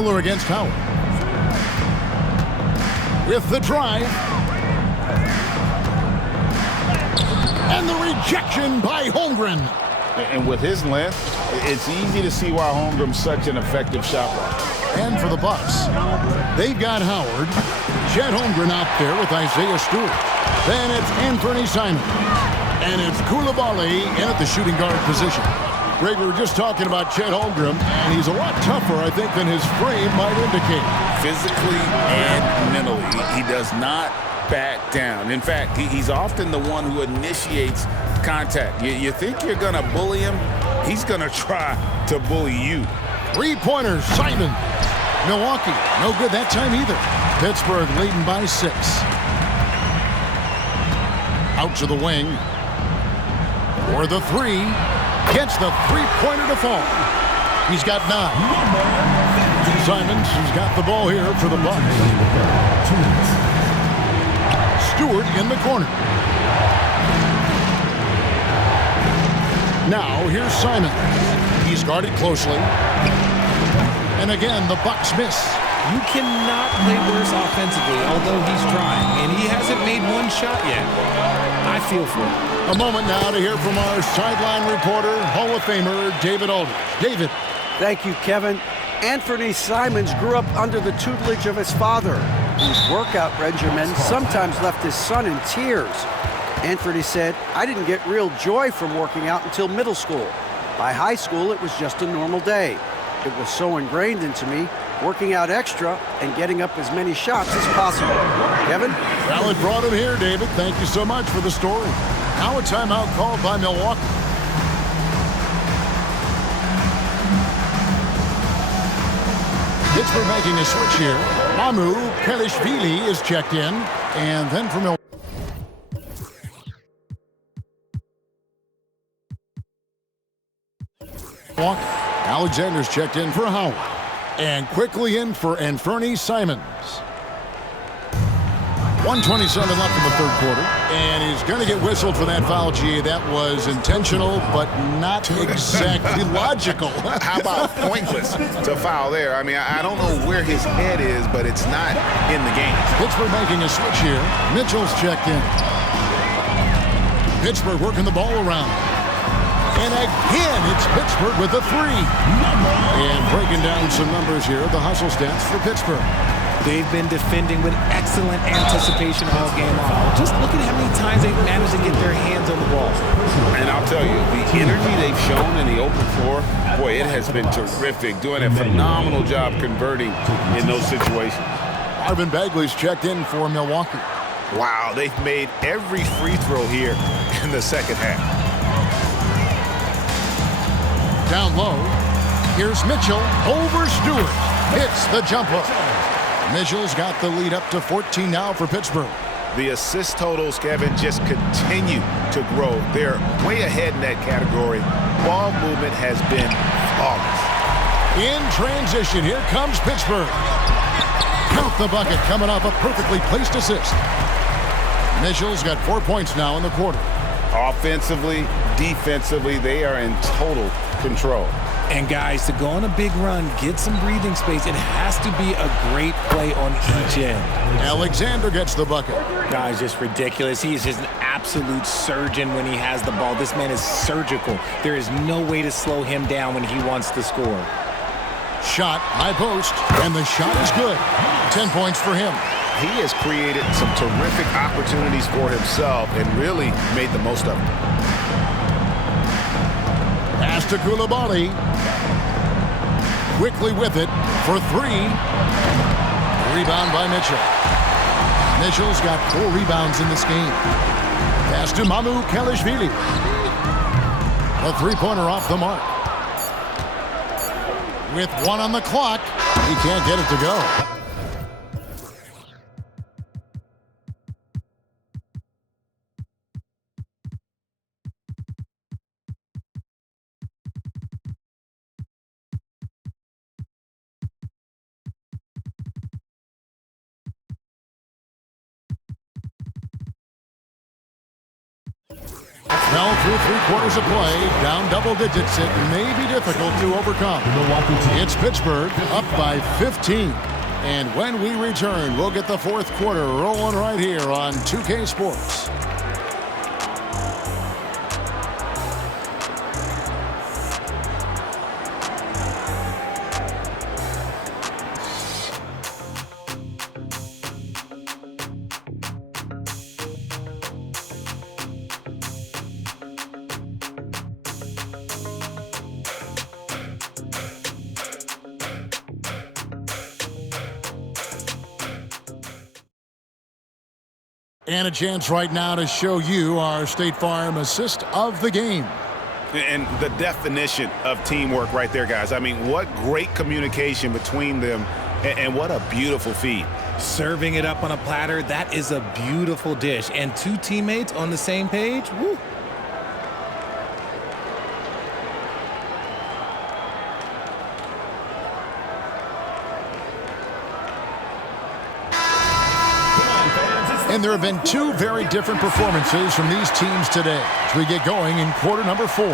Miller against Howard. With the drive. And the rejection by Holmgren. And with his length, it's easy to see why Holmgren's such an effective shot blocker. And for the Bucks, they've got Howard. Chet Holmgren out there with Isaiah Stewart. Then it's Anthony Simon. And it's Coulibaly in at the shooting guard position. Greg, we were just talking about Chet Holmgren, and he's a lot tougher, I think, than his frame might indicate. Physically and mentally, he does not back down. In fact, he's often the one who initiates contact. You think you're going to bully him, he's going to try to bully you. Three-pointers, Simon. Milwaukee, no good that time either. Pittsburgh leading by 6. Out to the wing. For the 3. Gets the three-pointer to fall. He's got 9. Simons has got the ball here for the Bucks. Stewart in the corner. Now here's Simon. He's guarded closely. And again, the Bucks miss. You cannot play worse offensively, although he's trying, and he hasn't made one shot yet. I feel for him. A moment now to hear from our sideline reporter, Hall of Famer David Aldridge. David. Thank you, Kevin. Anthony Simons grew up under the tutelage of his father, whose workout regimen sometimes left his son in tears. Anthony said, "I didn't get real joy from working out until middle school. By high school, it was just a normal day. It was so ingrained into me, working out extra and getting up as many shots as possible." Kevin? Well, it brought him here, David. Thank you so much for the story. Now a timeout called by Milwaukee. Pittsburgh making a switch here. Mamu Kelishvili is checked in. And then for Milwaukee, Alexander's checked in for Howard. And quickly in for Anthony Simons. 1:27 left in the third quarter. And he's going to get whistled for that foul, G. That was intentional, but not exactly logical. How about pointless to foul there? I mean, I don't know where his head is, but it's not in the game. Pittsburgh making a switch here. Mitchell's checked in. Pittsburgh working the ball around. And again, it's Pittsburgh with a 3. And breaking down some numbers here, the hustle stats for Pittsburgh. They've been defending with excellent anticipation all game long. Just look at how many times they've managed to get their hands on the ball. And I'll tell you, the energy they've shown in the open floor, boy, it has been terrific. Doing a phenomenal job converting in those situations. Marvin Bagley's checked in for Milwaukee. Wow, they've made every free throw here in the second half. Down low, here's Mitchell over Stewart. Hits the jumper. Mitchell's got the lead up to 14 now for Pittsburgh. The assist totals, Kevin, just continue to grow. They're way ahead in that category. Ball movement has been flawless. In transition, here comes Pittsburgh. Count the bucket coming off a perfectly placed assist. Mitchell's got 4 points now in the quarter. Offensively, defensively, they are in total control. And guys, to go on a big run, get some breathing space, it has to be a great play on each end. Alexander gets the bucket. Guys, just ridiculous. He is just an absolute surgeon when he has the ball. This man is surgical. There is no way to slow him down when he wants to score. Shot, high post, and the shot is good. 10 points for him. He has created some terrific opportunities for himself and really made the most of them. Pass to Coulibaly. Quickly with it for 3. Rebound by Mitchell. Mitchell's got 4 rebounds in this game. Pass to Mamu Kelishvili. A three-pointer off the mark. With 1 on the clock, he can't get it to go. Well, through 3 quarters of play, down double digits, it may be difficult to overcome. It's Pittsburgh up by 15. And when we return, we'll get the 4th quarter rolling right here on 2K Sports. And a chance right now to show you our State Farm assist of the game. And the definition of teamwork right there, guys. I mean, what great communication between them, and what a beautiful feed. Serving it up on a platter, that is a beautiful dish. And 2 teammates on the same page, woo. And there have been 2 very different performances from these teams today as we get going in quarter number 4.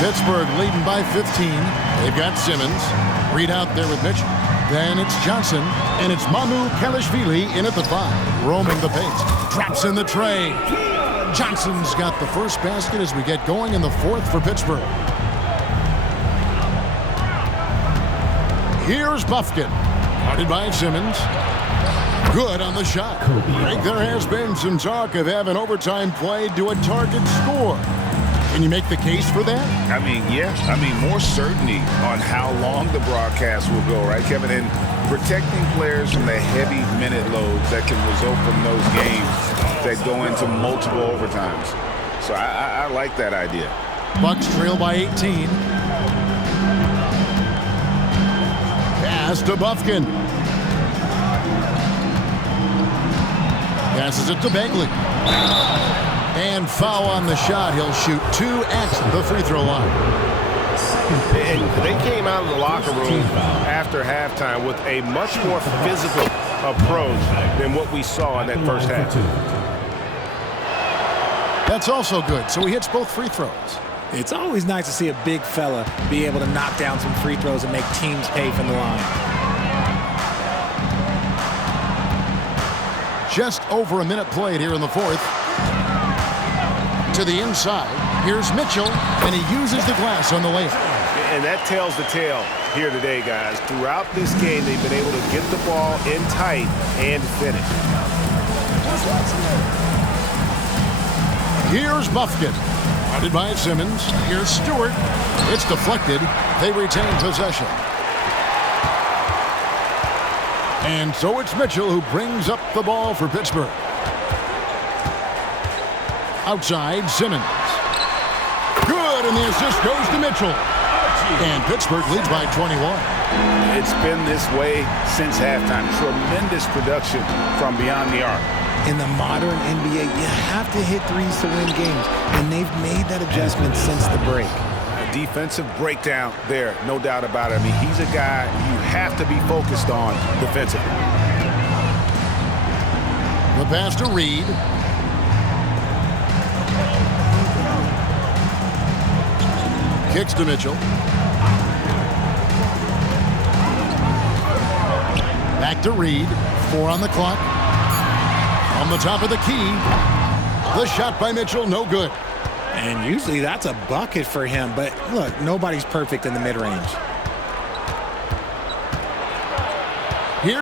Pittsburgh leading by 15. They've got Simmons. Reed out there with Mitchell. Then it's Johnson, and it's Mamu Kalishvili in at the 5, roaming the paint. Drops in the tray. Johnson's got the first basket as we get going in the 4th for Pittsburgh. Here's Buffkin. Guarded by Simmons. Good on the shot. I think there has been some talk of having overtime played to a target score. Can you make the case for that? I mean, yeah. I mean, more certainty on how long the broadcast will go, right, Kevin? And protecting players from the heavy minute loads that can result from those games that go into multiple overtimes. So I like that idea. Bucks trail by 18. Pass to Buffkin. Passes it to Bagley. And foul on the shot. He'll shoot 2 at the free throw line. And they came out of the locker room after halftime with a much more physical approach than what we saw in that first half. That's also good. So he hits both free throws. It's always nice to see a big fella be able to knock down some free throws and make teams pay from the line. Just over a minute played here in the 4th. To the inside. Here's Mitchell, and he uses the glass on the layup. And that tells the tale here today, guys. Throughout this game, they've been able to get the ball in tight and finish. Here's Buffkin. Guarded by Simmons. Here's Stewart. It's deflected. They retain possession. And so it's Mitchell who brings up the ball for Pittsburgh. Outside, Simmons. Good, and the assist goes to Mitchell. And Pittsburgh leads by 21. It's been this way since halftime. Tremendous production from beyond the arc. In the modern NBA, you have to hit threes to win games, and they've made that adjustment since the break. Defensive breakdown there, no doubt about it. I mean, he's a guy you have to be focused on defensively. The pass to Reed. Kicks to Mitchell. Back to Reed. 4 on the clock. On the top of the key. The shot by Mitchell, no good. And usually that's a bucket for him, but look, nobody's perfect in the mid-range. Here.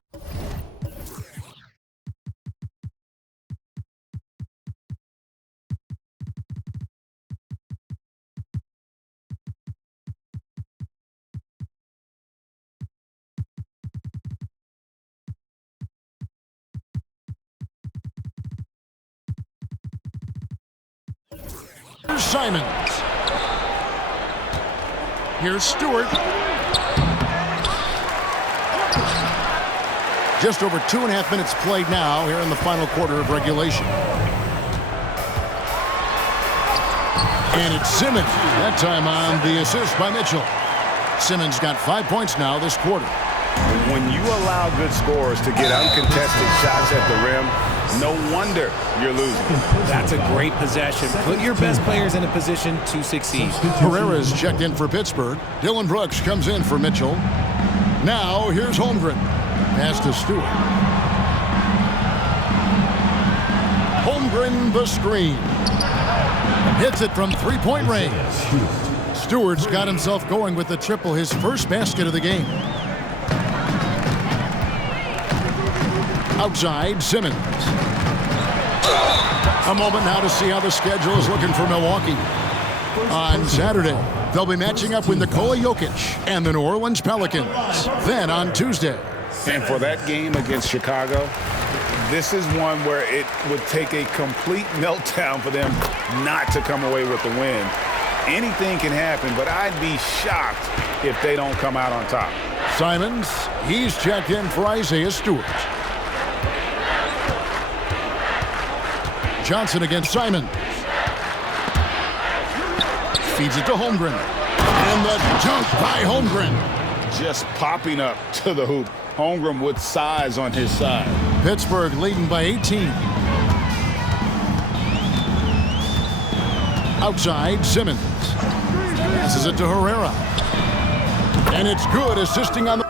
Here's Simons. Here's Stewart. Just over 2.5 minutes played now here in the final quarter of regulation. And it's Simmons, that time on the assist by Mitchell. Simmons got 5 points now this quarter. When you allow good scorers to get uncontested shots at the rim, No wonder you're losing. That's a great possession. Put your best players in a position to succeed. Herrera's checked in for Pittsburgh. Dylan Brooks comes in for Mitchell. Now here's Holmgren. Pass to Stewart. Holmgren the screen. Hits it from three-point range. Stewart's got himself going with the triple, his first basket of the game. Outside, Simmons. A moment now to see how the schedule is looking for Milwaukee. On Saturday, they'll be matching up with Nikola Jokic and the New Orleans Pelicans. Then on Tuesday. And for that game against Chicago, this is one where it would take a complete meltdown for them not to come away with the win. Anything can happen, but I'd be shocked if they don't come out on top. Simons, he's checked in for Isaiah Stewart. Johnson against Simons. Feeds it to Holmgren. And the dunk by Holmgren. Just popping up to the hoop. Holmgren with size on his side. Pittsburgh leading by 18. Outside, Simmons. Passes it to Herrera. And it's good, assisting on the...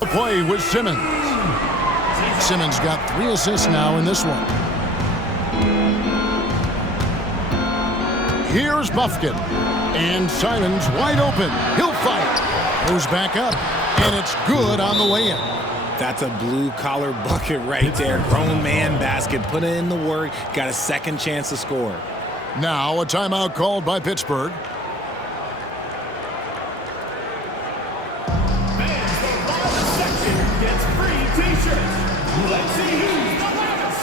The play with Simmons. Simmons got 3 assists now in this one. Here's Buffkin. And Simons wide open. He'll fight. Goes back up. And it's good on the way in. That's a blue-collar bucket right there. Grown man basket. Put in the work. Got a second chance to score. Now a timeout called by Pittsburgh. Let's see who's the loudest.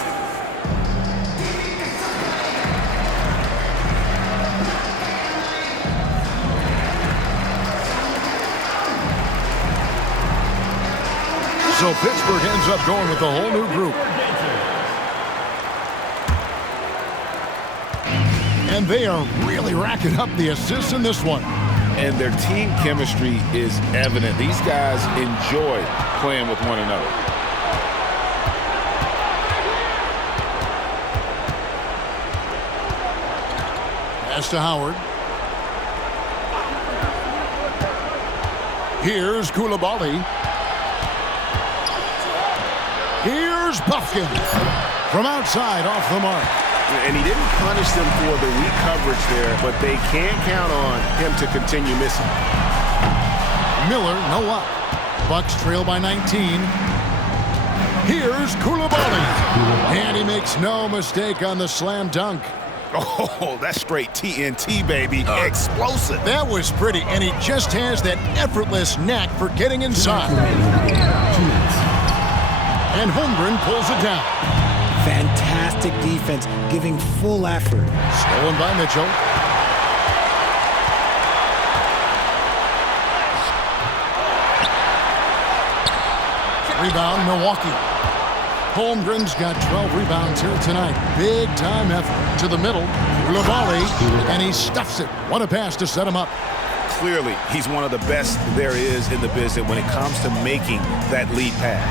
So Pittsburgh ends up going with a whole new group. And they are really racking up the assists in this one. And their team chemistry is evident. These guys enjoy playing with one another. Pass to Howard. Here's Koulibaly. Here's Buffkin. From outside, off the mark. And he didn't punish them for the weak coverage there, but they can't count on him to continue missing. Miller, no luck. Bucks trail by 19. Here's Koulibaly. And he makes no mistake on the slam dunk. Oh, that's straight TNT, baby. Explosive. That was pretty, and he just has that effortless knack for getting inside. And Holmgren pulls it down. Fantastic defense, giving full effort. Stolen by Mitchell. Rebound, Milwaukee. Holmgren's got 12 rebounds here tonight. Big time effort to the middle. Koulibaly, and he stuffs it. What a pass to set him up. Clearly, he's one of the best there is in the business when it comes to making that lead pass.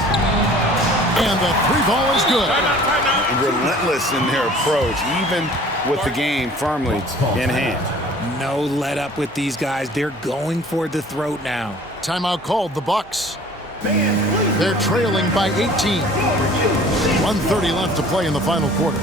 And the 3-ball is good. Relentless in their approach, even with the game firmly in hand. No let up with these guys. They're going for the throat now. Timeout called, the Bucks. They're trailing by 18. 1:30 left to play in the final quarter.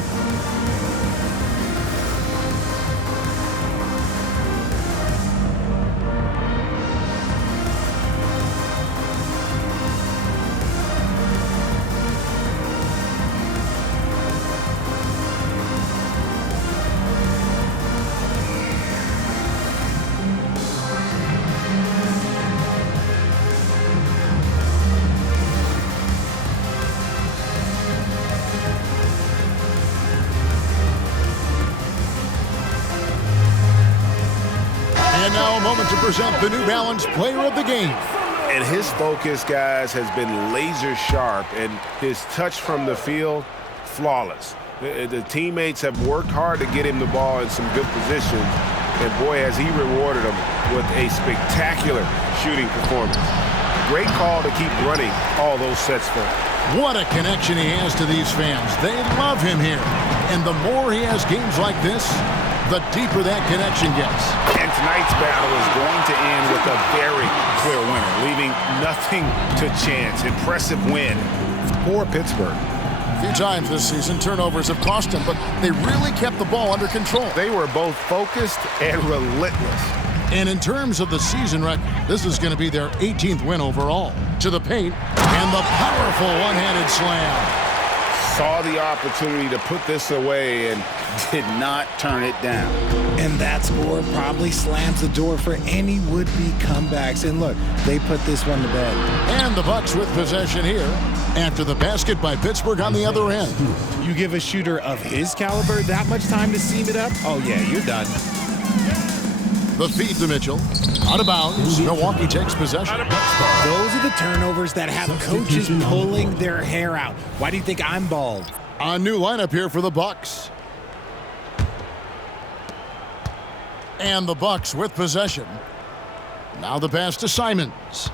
And now a moment to present the New Balance Player of the Game. And his focus, guys, has been laser sharp, and his touch from the field, flawless. The teammates have worked hard to get him the ball in some good positions. And boy, has he rewarded them with a spectacular shooting performance. Great call to keep running all those sets for him. What a connection he has to these fans. They love him here. And the more he has games like this, the deeper that connection gets. And tonight's battle is going to end with a very clear winner, leaving nothing to chance. Impressive win for Pittsburgh. A few times this season, turnovers have cost him, but they really kept the ball under control. They were both focused and relentless. And in terms of the season record, this is going to be their 18th win overall. To the paint, and the powerful one-handed slam. Saw the opportunity to put this away and did not turn it down. And that score probably slams the door for any would-be comebacks. And look, they put this one to bed. And the Bucks with possession here after the basket by Pittsburgh on the other end. You give a shooter of his caliber that much time to seam it up? Oh, yeah, you're done. The feed to Mitchell. Out of bounds. Milwaukee takes possession. Those are the turnovers that have coaches pulling their hair out. Why do you think I'm bald? A new lineup here for the Bucks. And the Bucks with possession. Now the pass to Simons.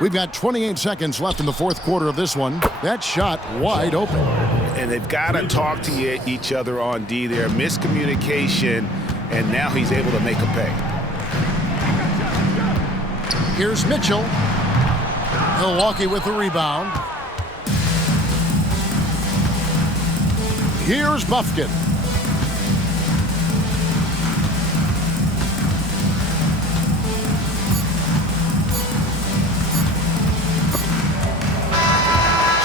We've got 28 seconds left in the fourth quarter of this one. That shot wide open. And they've got to talk to each other on D there. Miscommunication, and now he's able to make a pay. Here's Mitchell. Milwaukee with the rebound. Here's Buffkin.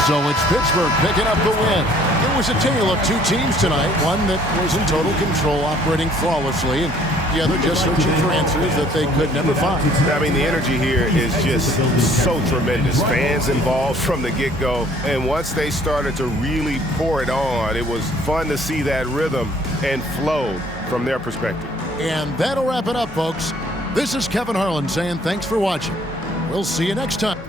So it's Pittsburgh picking up the win. It was a tale of two teams tonight. One that was in total control, operating flawlessly, and the other just searching for answers that they could never find. I mean, the energy here is just so tremendous. Fans involved from the get-go. And once they started to really pour it on, it was fun to see that rhythm and flow from their perspective. And that'll wrap it up, folks. This is Kevin Harlan saying thanks for watching. We'll see you next time.